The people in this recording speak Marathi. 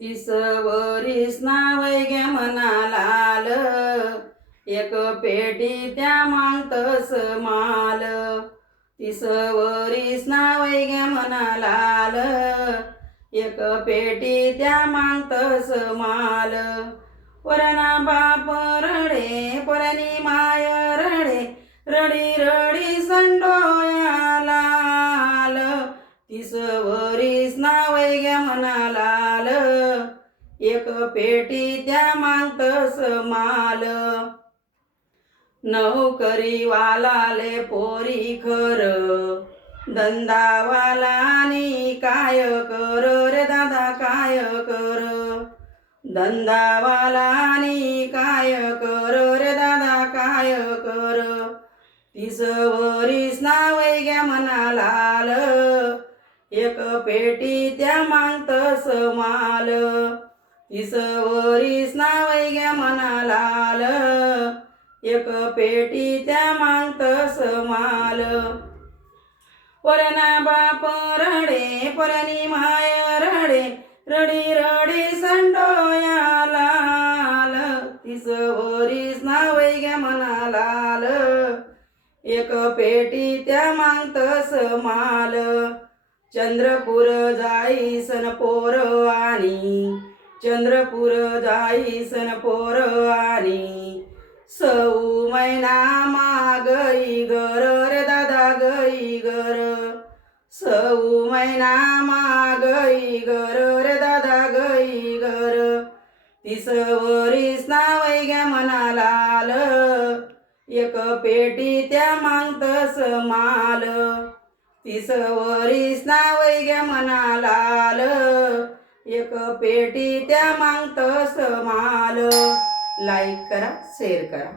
तीस वरीस नावय गे म्हणालाल, एक पेटी त्या मागतस माल. 30 वरीस नावय गे म्हणालाल, एक पेटी त्या मागतस माल. वरणा बाप रडे परणी माय रडे, रडी रडी संडोया लाल. 30 वरीस नावय गे म्हणालाल, एक पेटी त्या मागतस माल. नोकरीवालाले पोरी खर, धंदावालानी काय कर रे दादा काय कर. धंदावालानी काय कर रे दादा काय कर. 30 वरीस नावय गे म्हणालाल, एक पेटी त्या मागतस माल. 30 वरीस नावय गे म्हणालाल, एक पेटी त्या मागतस माल. वरणा बाप रडे परणी माय रडे, रडी रडी संडोया लाल. 30 वरीस नावय गे म्हणालाल, एक पेटी त्या मागतस माल. चंद्रपूर जाईसन पोर आणि, चंद्रपूर जाईसन पोर आणि. 6 महिना मागई घर रे दादा गई घर. 6 महिना मागई घर रे दादा गई घर. 30 वरीस नावय गे म्हणालाल, एक पेटी त्या मागतस माल. 30 वरीस नावय गे म्हणालाल, एक पेटी त्या मागतस माल. लाईक करा, शेअर करा.